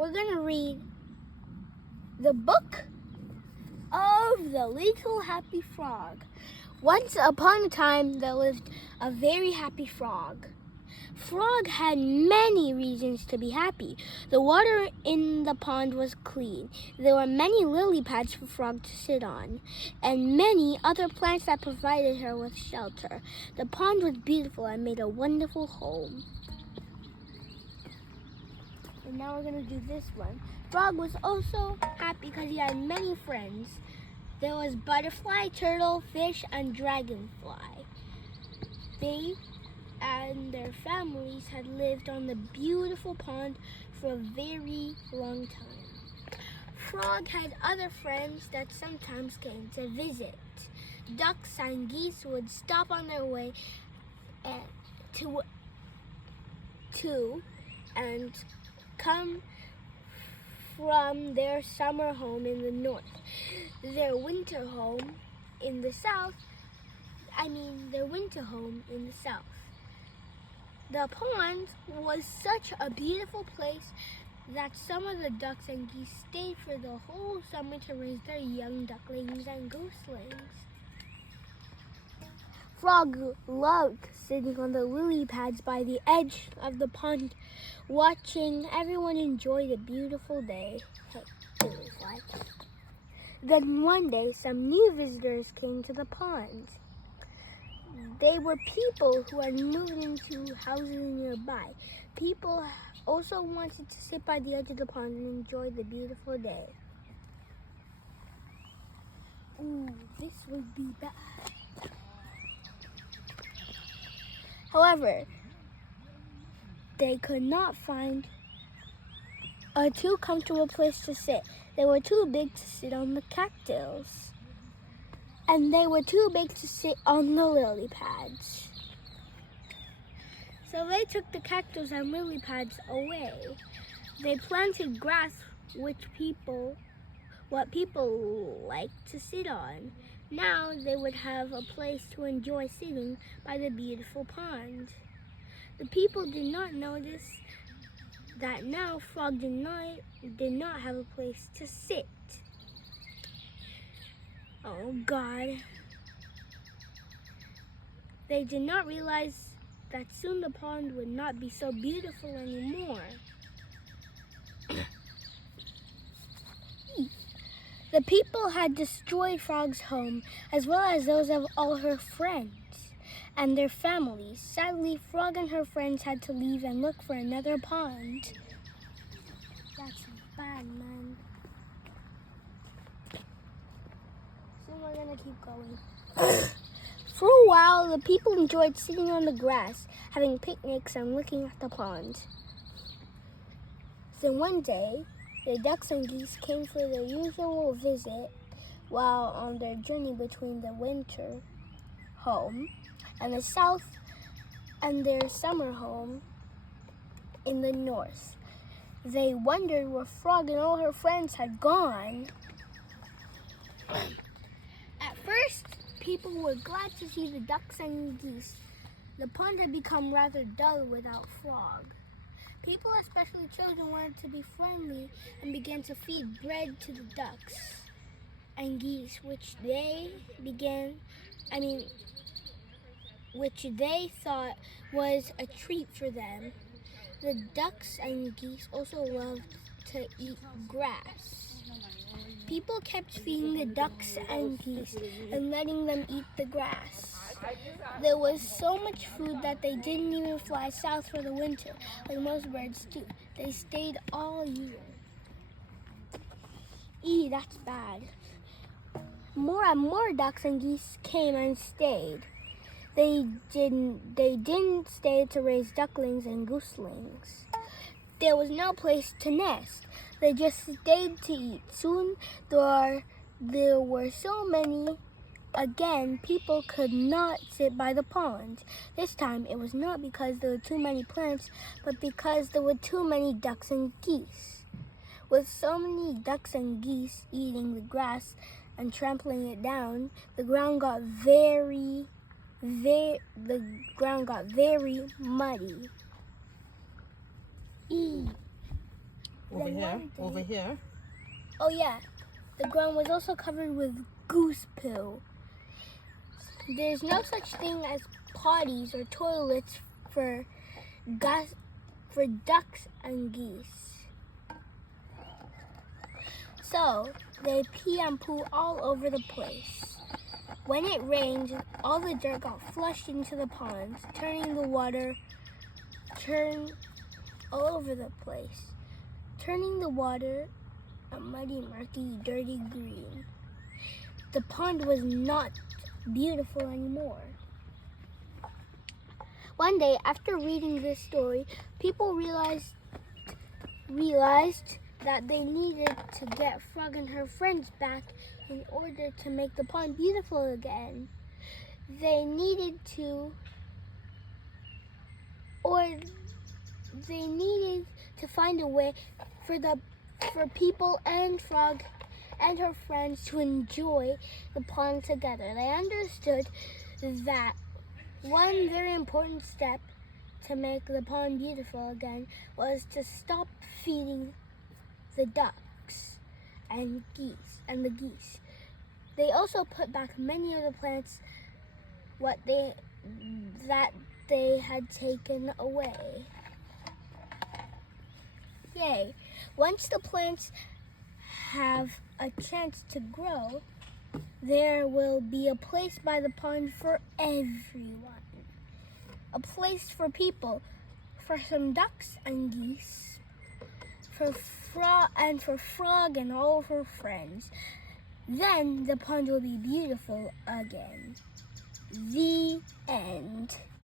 we're going to read the book of the Little Happy Frog. Once upon a time, there lived a very happy frog. Frog had many reasons to be happy. The water in the pond was clean. There were many lily pads for Frog to sit on, and many other plants that provided her with shelter. The pond was beautiful and made a wonderful home. And now we're going to do this one. Frog was also happy because he had many friends. There was butterfly, turtle, fish, and dragonfly. They and their families had lived on the beautiful pond for a very long time. Frog had other friends that sometimes came to visit. Ducks and geese would stop on their way and come from their summer home in the north, their winter home in the south. Their winter home in the south. The pond was such a beautiful place that some of the ducks and geese stayed for the whole summer to raise their young ducklings and goslings. Frog loved sitting on the lily pads by the edge of the pond, watching everyone enjoy the beautiful day. Then one day, some new visitors came to the pond. They were people who had moved into houses nearby. People also wanted to sit by the edge of the pond and enjoy the beautiful day. Ooh, this would be bad. However, they could not find a too comfortable place to sit. They were too big to sit on the cactus. And they were too big to sit on the lily pads. So they took the cactus and lily pads away. They planted grass, what people like to sit on. Now they would have a place to enjoy sitting by the beautiful pond. The people did not notice that now Frog did not have a place to sit. Oh God. They did not realize that soon the pond would not be so beautiful anymore. The people had destroyed Frog's home, as well as those of all her friends and their families. Sadly, Frog and her friends had to leave and look for another pond. That's bad, man. We're gonna keep going. For a while, the people enjoyed sitting on the grass, having picnics and looking at the pond. Then one day, the ducks and geese came for their usual visit while on their journey between the winter home and the south and their summer home in the north. They wondered where Frog and all her friends had gone. At first, people were glad to see the ducks and geese. The pond had become rather dull without Frog. People, especially children, wanted to be friendly and began to feed bread to the ducks and geese, which they thought was a treat for them. The ducks and geese also loved to eat grass. People kept feeding the ducks and geese and letting them eat the grass. There was so much food that they didn't even fly south for the winter, like most birds do. They stayed all year. That's bad. More and more ducks and geese came and stayed. They didn't stay to raise ducklings and goslings. There was no place to nest. They just stayed to eat. Soon there were so many. Again, people could not sit by the pond. This time, it was not because there were too many plants, but because there were too many ducks and geese. With so many ducks and geese eating the grass and trampling it down, the ground got very muddy. Over here. Oh yeah, the ground was also covered with goose poo. There's no such thing as potties or toilets for ducks and geese. So they pee and poo all over the place. When it rained, all the dirt got flushed into the ponds, turning the water all over the place, turning the water a muddy, murky, dirty green. The pond was not beautiful anymore. One day, after reading this story, people realized that they needed to get Frog and her friends back in order to make the pond beautiful again. They needed to find a way for people and Frog and her friends to enjoy the pond together. They understood that one very important step to make the pond beautiful again was to stop feeding the ducks and the geese. They also put back many of the plants that they had taken away. Yay! Once the plants have a chance to grow, there will be a place by the pond for everyone. A place for people, for some ducks and geese, for Frog and all of her friends. Then the pond will be beautiful again. The end.